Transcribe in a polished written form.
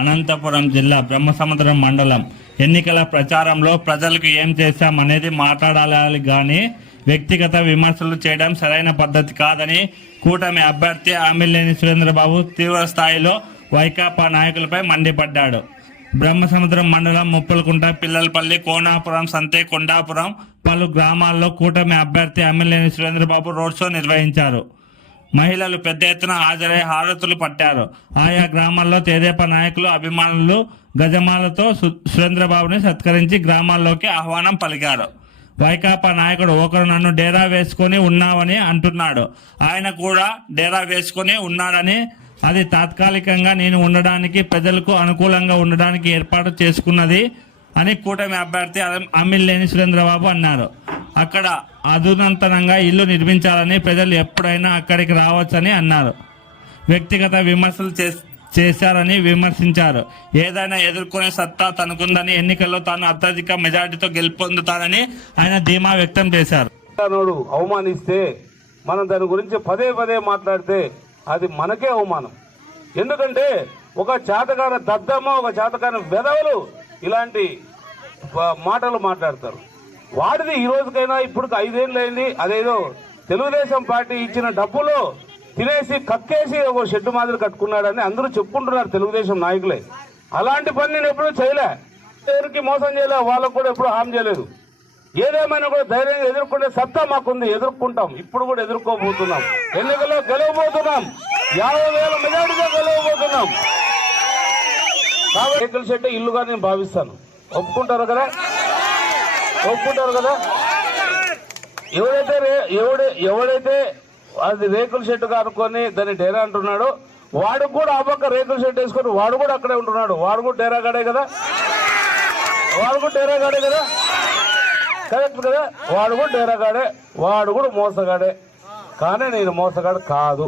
అనంతపురం జిల్లా బ్రహ్మసముద్రం మండలం ఎన్నికల ప్రచారంలో ప్రజలకు ఏం చేశామనేది మాట్లాడాలి కానీ వ్యక్తిగత విమర్శలు చేయడం సరైన పద్ధతి కాదని కూటమి అభ్యర్థి ఆమిలేని సురేంద్రబాబు తీవ్ర స్థాయిలో వైకాపా నాయకులపై మండిపడ్డాడు. బ్రహ్మసముద్రం మండలం ముప్పలకుంట, పిల్లలపల్లి, కోనాపురం, సంతే, కొండాపురం పలు గ్రామాల్లో కూటమి అభ్యర్థి ఆమిలేని సురేంద్రబాబు రోడ్ షో నిర్వహించారు. మహిళలు పెద్ద ఎత్తున హాజరై హారతులు పట్టారు. ఆయా గ్రామాల్లో తెదేపా నాయకులు, అభిమానులు గజమాలతో సురేంద్రబాబుని సత్కరించి గ్రామాల్లోకి ఆహ్వానం పలికారు. వైకాపా నాయకుడు ఒకరు నన్ను డేరా వేసుకొని ఉన్నావని అంటున్నాడు. ఆయన కూడా డేరా వేసుకొని ఉన్నాడని, అది తాత్కాలికంగా నేను ఉండడానికి, ప్రజలకు అనుకూలంగా ఉండడానికి ఏర్పాటు చేసుకున్నది అని కూటమి అభ్యర్థి ఆమిలేని సురేంద్రబాబు అన్నారు. అక్కడ అధునాతనంగా ఇల్లు నిర్మించాలని, ప్రజలు ఎప్పుడైనా అక్కడికి రావచ్చని అన్నారు. వ్యక్తిగత విమర్శలు చేశారని విమర్శించారు. ఏదైనా ఎదుర్కొనే సత్తా తనకుందని, ఎన్నికల్లో తాను అత్యధిక మెజార్టీతో గెలుపొందుతానని ఆయన ధీమా వ్యక్తం చేశారు. అవమానిస్తే మనం దాని గురించి పదే పదే మాట్లాడితే అది మనకే అవమానం. ఎందుకంటే ఒక చేతకాని దద్దమ్మ, ఒక చేతకాని వెధవలు ఇలాంటి మాటలు మాట్లాడతారు. వాడిది ఈ రోజుకైనా ఇప్పుడు 5 ఏళ్ళు అయింది. అదేదో తెలుగుదేశం పార్టీ ఇచ్చిన డబ్బులు తినేసి కక్కేసి ఒక షెడ్డు మాదిరి కట్టుకున్నాడని అందరూ చెప్పుకుంటున్నారు తెలుగుదేశం నాయకులే. అలాంటి పని నేను ఎప్పుడూ చేయలే, ఎవరికి మోసం చేయలే, వాళ్ళకు కూడా ఎప్పుడు హామీ చేయలేదు. ఏదేమైనా కూడా ధైర్యంగా ఎదుర్కొనే సత్తా మాకుంది, ఎదుర్కొంటాం. ఇప్పుడు కూడా ఎదుర్కోబోతున్నాం. ఎన్నికల్లో గెలవబోతున్నాం, 50,000 మెజార్టీగా గెలవబోతున్నాం. కాబట్టి రేకుల షెడ్ ఇల్లుగా నేను భావిస్తాను. ఒప్పుకుంటారు కదా? ఒప్పుకుంటారు కదా? ఎవడైతే అది రేకుల షెడ్డుగా అనుకొని దాన్ని డేరా అంటున్నాడు, వాడు కూడా ఆ పక్క రేకుల షెడ్ వేసుకొని వాడు కూడా అక్కడే ఉంటున్నాడు. వాడు కూడా డేరాగాడే కదా? వాడు కూడా డేరాగాడే కదా? కరెక్ట్ కదా? వాడు కూడా డేరాగాడే, వాడు కూడా మోసగాడే. కానీ నేను మోసగాడు కాదు.